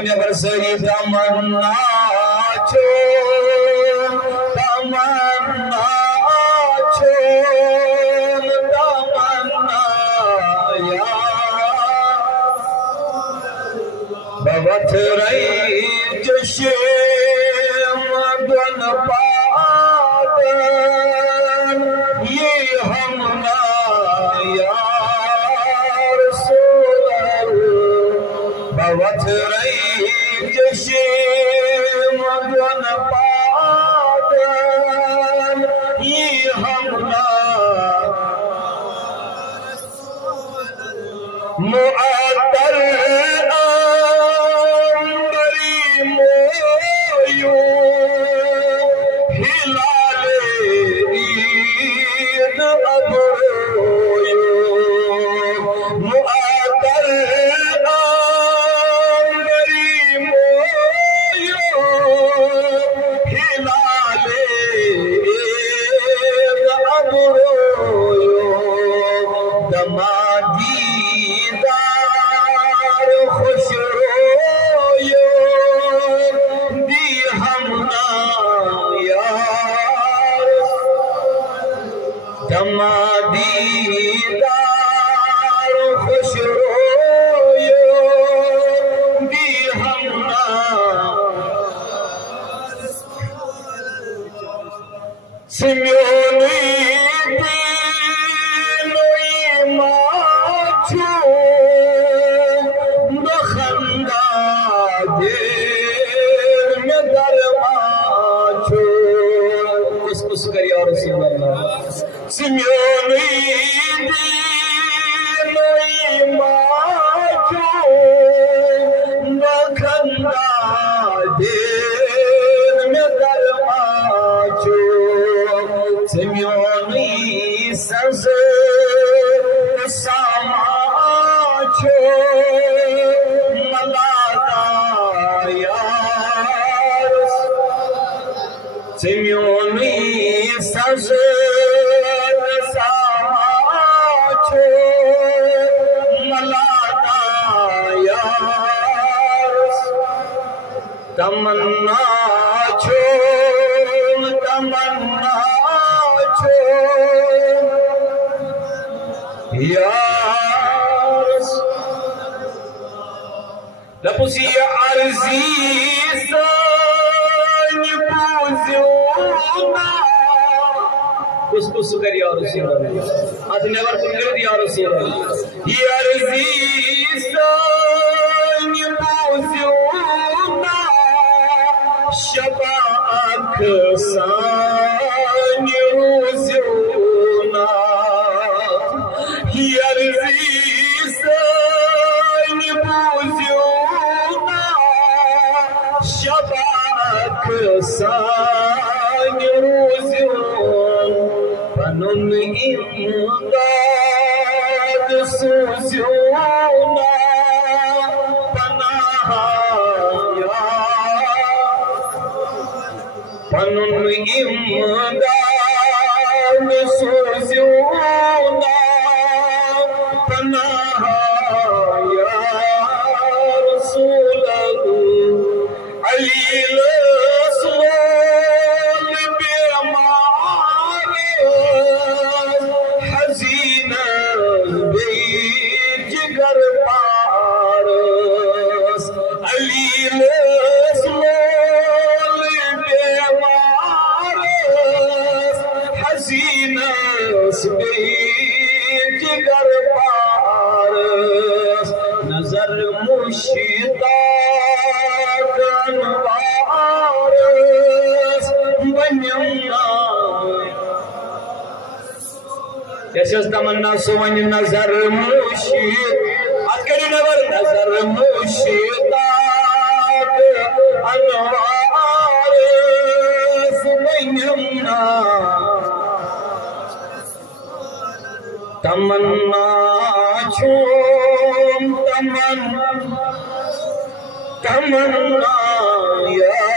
anniversary tamanna cho tamanna ya babat rai jishe madan padan ye hamna ya rasul babat rai jishe madan padan ye hamna मुअत्तर अंबरी मोयो हिलाले Eid अबरोयो मुअत्तर अंबरी मोयो हिलाले Eid अबरोयो दमादी दीदार खुश रोयो दी हमना Simeone दिलोई macho दखंदा देर में दरमाचो कुछ करिए और Simeone दिलोई macho दखंदा देर में दरमाचो Simeone सज समाचो मलादा यार सिम्योनी सज तमन्ना छो यार लपुसी अर्जी सन पूजना कुछ करिए और आज नेवर तुम कर दिया और ये अर्जी सन पूजना शबाक सान रोज़ना यर्ज़ी सान पूजना शबाक सान रोज़ना पनुन इमदाद सोज़ना पनुन इमदाद सोज़ना पनाह या रसूल अली रसूल बेमार हज़ीन बेजिगर पारस अली जिगर पारस नजर मुश्ताक अनवारस बन्यना यशस तमन्ना सोवन नजर मुश्ताक अकड़ी नवर नजर मुश्ताक अनवारस बन्यना तमन्ना छो तमन्ना या